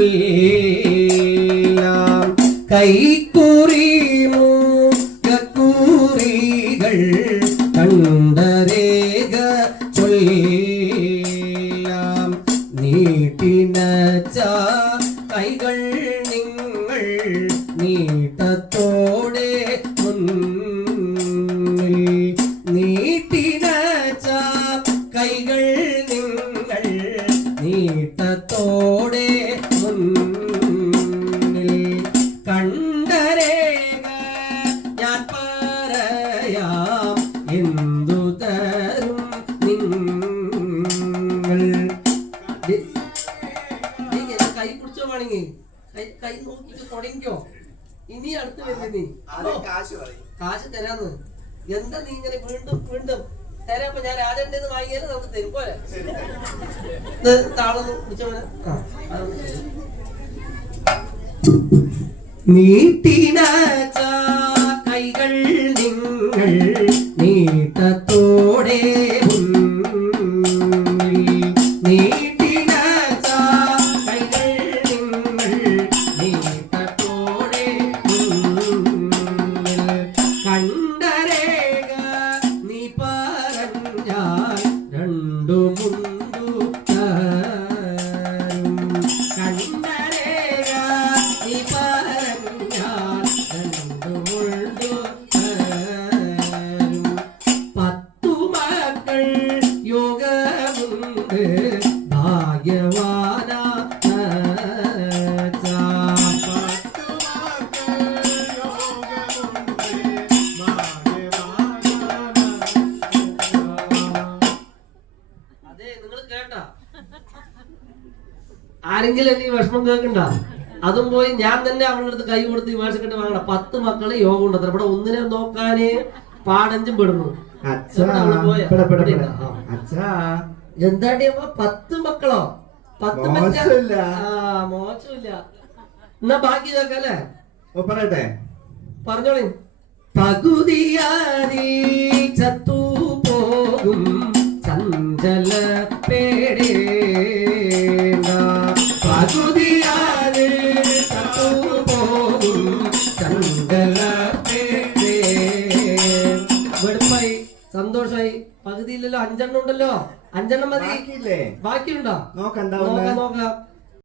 ചൊല്ലാം കൈക്കുറി മൂക്കക്കൂറികൾ കണ്ടരേക ചൊല്ലാം നീട്ടിന കൈകൾ നിങ്ങൾ നീട്ടത്തോടെ നീട്ടിനച്ച കൈകൾ നിങ്ങൾ നീട്ടത്തോടെ വേണമെങ്കിൽ കൈ കൈ നോക്കിട്ട് തുടങ്ങിക്കോ. ഇനി അടുത്ത് വരുന്നത് നീ. കാശ് കാശ് തരാന്ന്. എന്താ നീ ഇങ്ങനെ വീണ്ടും വീണ്ടും? തരാപ്പൊ ഞാൻ രാജന്റെ വാങ്ങിയാലും നമുക്ക് തരും. പോലെ താളൊന്ന് വിളിച്ചോനെ. നീട്ടിന കൈകൾ നിങ്ങൾ നീട്ടത്തോടെ ആരെങ്കിലും എന്നെ ഈ വിഷമം കേൾക്കണ്ട. അതും പോയി ഞാൻ തന്നെ അവളുടെ അടുത്ത് കൈ കൊടുത്ത് ഈ വേഷക്കെട്ട് വാങ്ങണം. പത്ത് മക്കൾ യോഗം ഉണ്ടത്ര ഇവിടെ ഒന്നിനെ നോക്കാനേ പാടഞ്ചും പെടുന്നു. എന്താടി അമ്മ? പത്ത് മക്കളോ? പത്ത് മോശമില്ല. എന്നാ ബാക്കി കേക്കല്ലേ പറയട്ടെ. പറഞ്ഞോളി. പകുതിയാരി ചത്തു പോകും സന്തോഷായി പകുതിയില്ലല്ലോ അഞ്ചെണ്ണം ഉണ്ടല്ലോ. അഞ്ചെണ്ണം മതി. ബാക്കിയുണ്ടോ? നോക്കാം നോക്കാം.